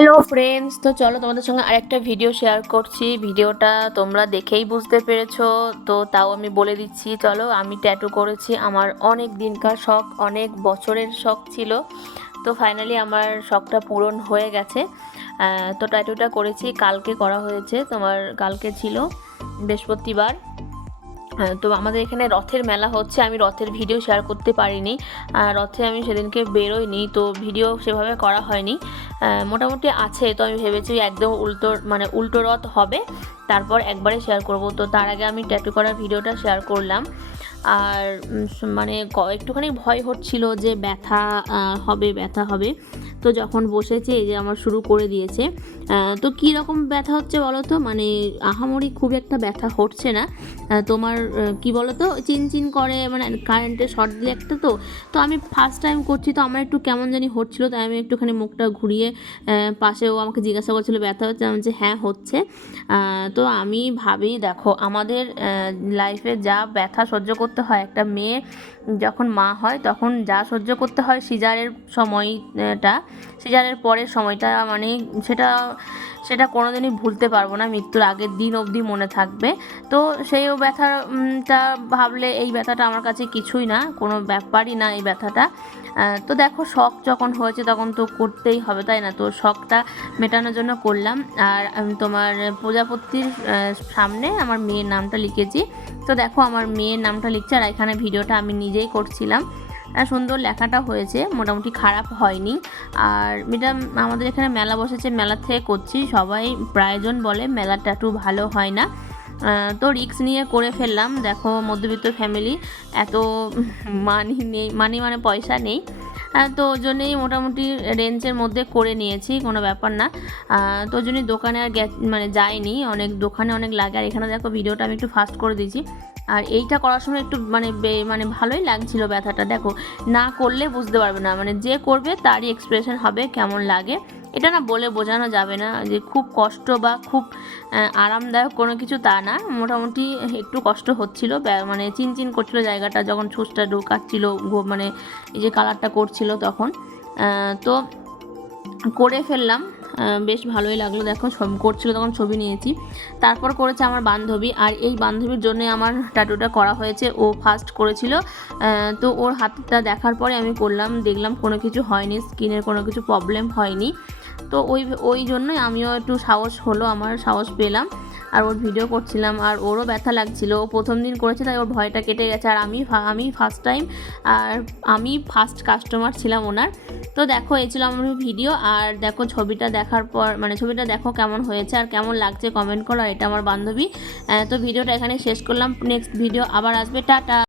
Hello friends তো চলো তোমাদের সঙ্গে আরেকটা ভিডিও শেয়ার করছি। ভিডিওটা তোমরা দেখেই বুঝতে পেরেছ। তো তাও আমি বলে দিচ্ছি, চলো আমি ট্যাটু করেছি। আমার অনেক দিনকার শখ, অনেক বছরের শখ ছিল। তো ফাইনালি আমার শখটা পূরণ হয়ে গেছে। তো ট্যাটুটা করেছি। কালকে করা হয়েছে। তোমার কালকে ছিল বৃহস্পতিবার। তো আমাদের এখানে রথের মেলা হচ্ছে, আমি রথের ভিডিও শেয়ার করতে পারিনি। রথে আমি সেদিনকে বেরোইনি, তো ভিডিও সেভাবে করা হয়নি। মোটামুটি আছে, তো আমি ভেবেছি একদম উল্টো মানে উল্টো রথ হবে, তারপর একবারে শেয়ার করব। তো তার আগে আমি ট্যাটু করার ভিডিওটা শেয়ার করলাম। আর মানে একটুখানি ভয় হচ্ছিল যে ব্যথা হবে ব্যথা হবে। তো যখন বসেছে, এই যে আমার শুরু করে দিয়েছে। তো কী রকম ব্যথা হচ্ছে বলো তো মানে আহামরি খুব একটা ব্যথা হচ্ছে না। তোমার কি বলো তো চিনচিন করে মানে কারেন্টে শর্ট দিলে একটা তো। তো আমি ফার্স্ট টাইম করছি, তো আমার একটু কেমন জানি হচ্ছিল, তাই আমি একটুখানি মুখটা ঘুরিয়ে পাশেও আমাকে জিজ্ঞাসা করছিল, ব্যথা হচ্ছে? আমি বলছি হ্যাঁ হচ্ছে। তো আমি ভাবি, দেখো, আমাদের লাইফে যা ব্যথা সহ্য করতে হয়, একটা মেয়ে যখন মা হয়, তখন যা সহ্য করতে হয়, সিজারের সময়টা সিজারের পরের সময়টা মানে সেটা সেটা কোনোদিনই ভুলতে পারব না, মৃত্যুর আগের দিন অবধি মনে থাকবে। তো সেই ব্যথাটা ভাবলে এই ব্যথাটা আমার কাছে কিছুই না, কোনো ব্যাপারই না এই ব্যথাটা। তো দেখো শখ যখন হয়েছে তখন তো করতেই হবে, তাই না? তো শখটা মেটানোর জন্য করলাম। আর তোমার প্রজাপতির সামনে আমার মেয়ের নামটা লিখেছি। তো দেখো আমার মেয়ের নামটা লিখছে আর এখানে ভিডিওটা আমি নিজেই করছিলাম। আর সুন্দর লেখাটা হয়েছে, মোটামুটি খারাপ হয়নি। আর এটা আমাদের এখানে মেলা বসেছে, মেলা থেকে করছি, সবাই প্রায়জন বলে মেলাটা একটু ভালো হয় না। তো রিক্স নিয়ে করে ফেললাম। দেখো, মধ্যবিত্ত ফ্যামিলি এত মানি নেই মানি মানে পয়সা নেই। তো জন্যই মোটামুটি রেঞ্জের মধ্যে করে নিয়েছি, কোনো ব্যাপার না। তো জন্যই দোকানে আর মানে যাইনি। অনেক, দোকানে অনেক লাগে। আর এখানে দেখো ভিডিওটা আমি একটু ফাস্ট করে দিয়েছি। আর এইটা করার সময় একটু মানে মানে ভালোই লাগছিল ব্যথাটা। দেখো, না করলে বুঝতে পারবে না। মানে যে করবে, তারই এক্সপ্রেশন হবে কেমন লাগে। এটা না বলে বোঝানো যাবে না যে খুব কষ্ট বা খুব আরামদায়ক কোনো কিছু তা না। মোটামুটি একটু কষ্ট হচ্ছিল মানে চিনচিন করছিল জায়গাটা যখন ছুঁচটা ঢোকাচ্ছিল মানে এই যে কালারটা করছিল তখন। তো করে ফেললাম। বেশ ভালোই লাগল। দেখো, ছবি করছিল তখন ছবি নিয়েছি। তারপর করেছে আমার বান্ধবী। আর এই বান্ধবীর জন্য আমার ট্যাটুটা করা হয়েছে। ও ফার্স্ট করেছিল। তো ওর হাতটা দেখার পরে আমি করলাম, দেখলাম কোনো কিছু হয়নি স্কিনের কোনো কিছু প্রবলেম হয়নি। তো ওই ওই জন্যই আমিও একটু সাহস হলো, আমার সাহস পেলাম। আর ওর ভিডিও করছিলাম, আর ওরও ব্যথা লাগছিল। ও প্রথম দিন করেছে, তাই ওর ভয়টা কেটে গেছে। আর আমি আমি ফার্স্ট টাইম আর আমি ফার্স্ট কাস্টমার ছিলাম ওনার। তো দেখো, এই ছিল আমার ভিডিও আর দেখো ছবিটা দেখার পর মানে ছবিটা দেখো কেমন হয়েছে, আর কেমন লাগছে কমেন্ট করো এটা আমার বান্ধবী। তো ভিডিওটা এখানে শেষ করলাম। নেক্সট ভিডিও আবার আসবে, টাটা!